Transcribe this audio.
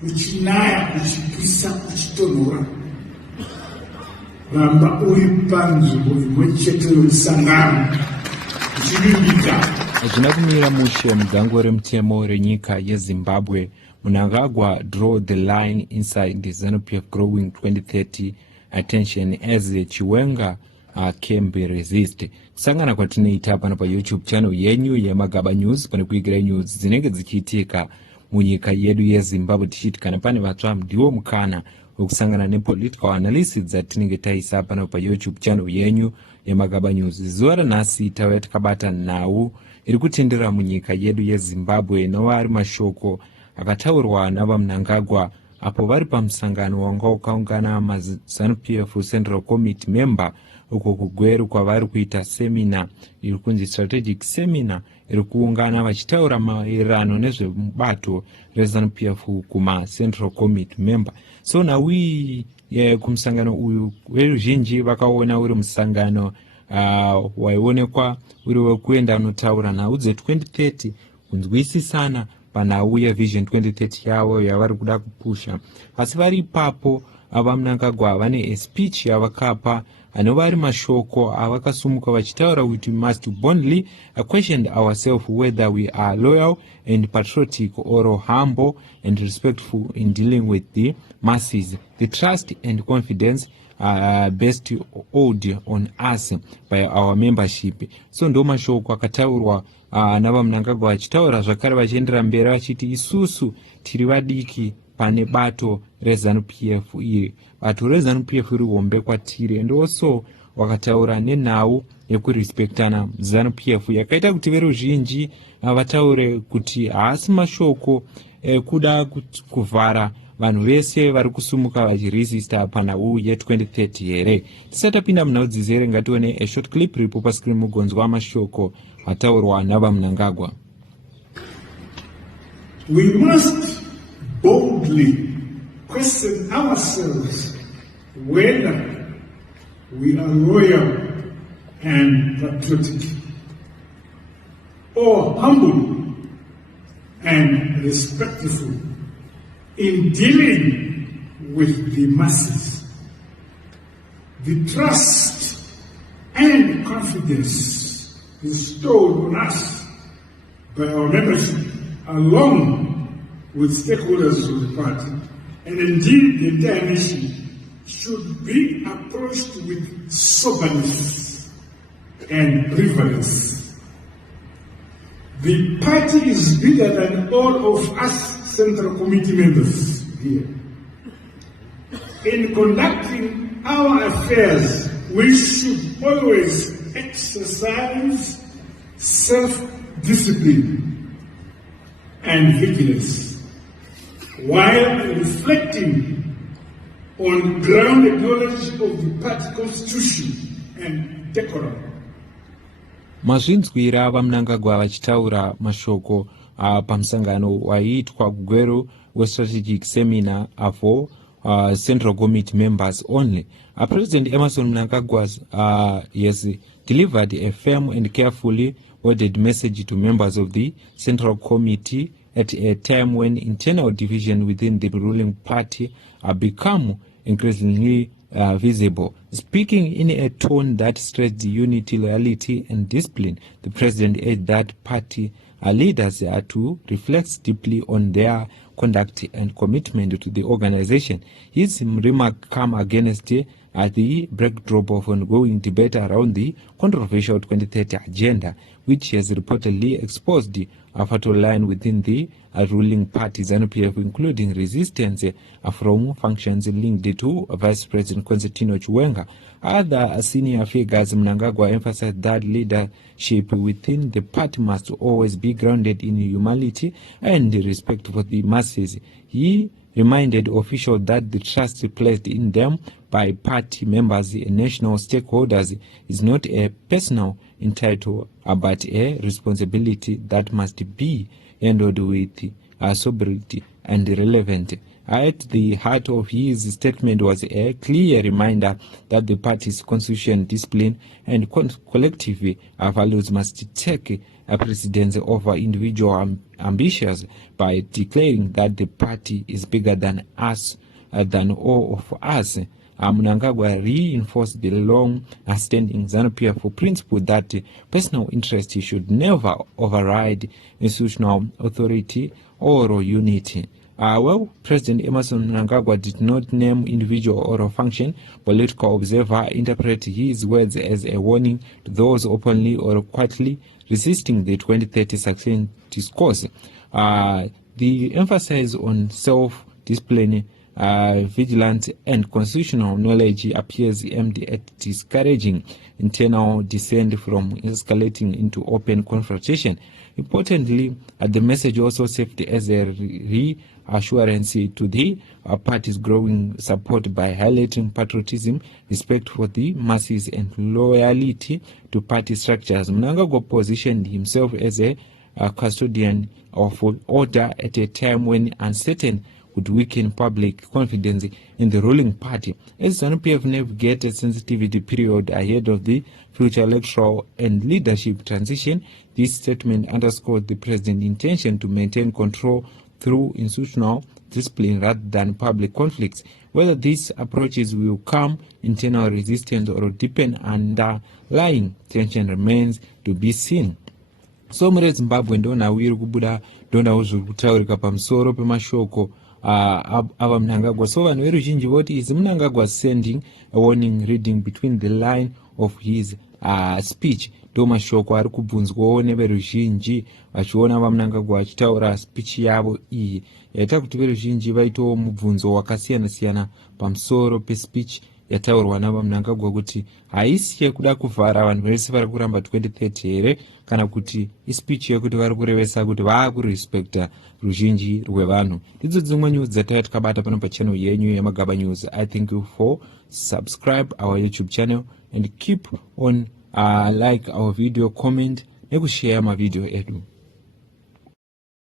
kuchinaya, kuchipisa, kuchitonhora. Ramba uri panzvimbo imwechete yomusangano uchivimbika. Zvina kumira mushe mugango remutemo renyika yeZimbabwe, Mnangagwa draw the line inside the ZANU-PF growing 2030 attention as Chiwenga can be resist. Kusangana kwatinoita pano pa YouTube channel yenyu yeMagaba News pane kuigira news dzinenge dzichiitika munyika yedu yeZimbabwe, tichiti kana pane vatsva ndiwo mukana wekusangana nepolitical analysis dzatinenge taisa pano pa YouTube channel yenyu yeMagaba News. Zuva ranhasi tauya takabata nhau iri kutendera munyika yedu yeZimbabwe inova ari mashoko akataurwa navaMnangagwa apo vari pamusangano wanga ukaungana maZANU-PF Central Committee member uko kugweru kwavari kuita semina iri kunzi strategic seminar iri kuungana vachitaura maererano nezvemubato reZANU-PF kuma Central Committee member. So nawi kumusangano uyu veruzhinji vakaona uri musangano waionekwa uri wekuenda unotaura nhau dze2030 kunzwisisana panhau yevision 2030 yavo yavari kuda kupusha. Asi vari ipapo vaMnangagwa vane speech yavakapa anova ari mashoko avakasumuka vachitaura kuti we must boldly question ourselves whether we are loyal and patriotic or humble and respectful in dealing with the masses. The trust and confidence best owed on us by our membership. So ndo mashoko akataurwa navaMnangagwa vachitaura zvakare vachiendera mberi vachiti isusu tiri vadiki pane bato reZANU-PF iri. Bato reZANU-PF iri hombe kwatiri. And also wakataura nenhau yekurispektana ZANU-PF yakaita kuti veruzhinji vataure kuti haasi mashoko kuda kuvhara vanhu vese vari kusumuka vachiresista panhau ye2030 here. Tisati tapinda munhau dzizere ngatione a short clip ripo pascreen mugonzwa mashoko ataurwa navaMnangagwa. We must boldly question ourselves whether we are loyal and patriotic or humble and respectful in dealing with the masses. The trust and confidence bestowed on us by our membership along with stakeholders of the party and indeed the entire nation should be approached with soberness and reverence. The party is bigger than all of us Central Committee members here. In conducting our affairs, we should always exercise self-discipline and vigilance, while reflecting on grounded knowledge of the party constitution and decorum. Mazvinzwira vaMnangagwa vachitaura mashoko pamusangano waiitwa kugweru westrategic seminar for Central Committee members only. President Emerson Mnangagwa has delivered a firm and carefully worded message to members of the Central Committee at a time when internal division within the ruling party have become increasingly visible. Speaking in a tone that stressed unity, loyalty, and discipline, the president urged that party leaders are to reflect deeply on their conduct and commitment to the organization. His remark come against the backdrop of ongoing debate around the controversial 2030 agenda, which has reportedly exposed a fatal line within the ruling party ZANU-PF, including resistance from functions linked to Vice President Constantino Chiwenga. Other senior figures, Mnangagwa emphasized that leadership within the party must always be grounded in humility and respect for the masses. He reminded officials that the trust placed in them by party members and national stakeholders is not a personal entitled but a responsibility that must be handled with sobriety and relevant. At the heart of his statement was a clear reminder that the party's constitution, discipline, and collective values must take precedence over individual ambitions by declaring that the party is bigger than us, than all of us. Mnangagwa reinforced the long-standing ZANU-PF principle that personal interest should never override institutional authority or unity. President Emerson Mnangagwa did not name individual or function. Political observers interpret his words as a warning to those openly or quietly resisting the 2030 succession discourse. The emphasis on self-discipline, vigilance, and constitutional knowledge appears aimed at discouraging internal dissent from escalating into open confrontation. Importantly, the message also served as a reassurance to the party's growing support by highlighting patriotism, respect for the masses, and loyalty to party structures. Mnangagwa positioned himself as a custodian of order at a time when uncertain would weaken public confidence in the ruling party. As ZANU-PF navigate a sensitivity period ahead of the future electoral and leadership transition, this statement underscores the president's intention to maintain control through institutional discipline rather than public conflicts. Whether these approaches will calm internal resistance or deepen underlying tension remains to be seen. So muri Zimbabwe ndona wiri kubuda ndona zviri kutaurika pamusoro pemashoko ava Mnangagwa. So vanhu veruzhinji voti is Mnangagwa sending a warning reading between the line of his speech. Ndo mashoko ari kubvunzwawo neveruzhinji vachiona vaMnangagwa vachitaura speech yavo iyi yaita kuti veruzhinji vaitawo mubvunzo wakasiyana siyana pamusoro pespeech yataurwa navaMnangagwa kuti haisi yekuda kuvhara vanhu vese vari kuramba 2030 here kana kuti ispeech yekuti vari kurevesa kuti vaakurespekta ruzhinji rwevanhu. Ndidzo dzimwe news dzatanga takabata pano pachannel yenyu yeMagaba News. I thank you for subscribe our YouTube channel and keep on like our video, comment nekushare mavideo edu.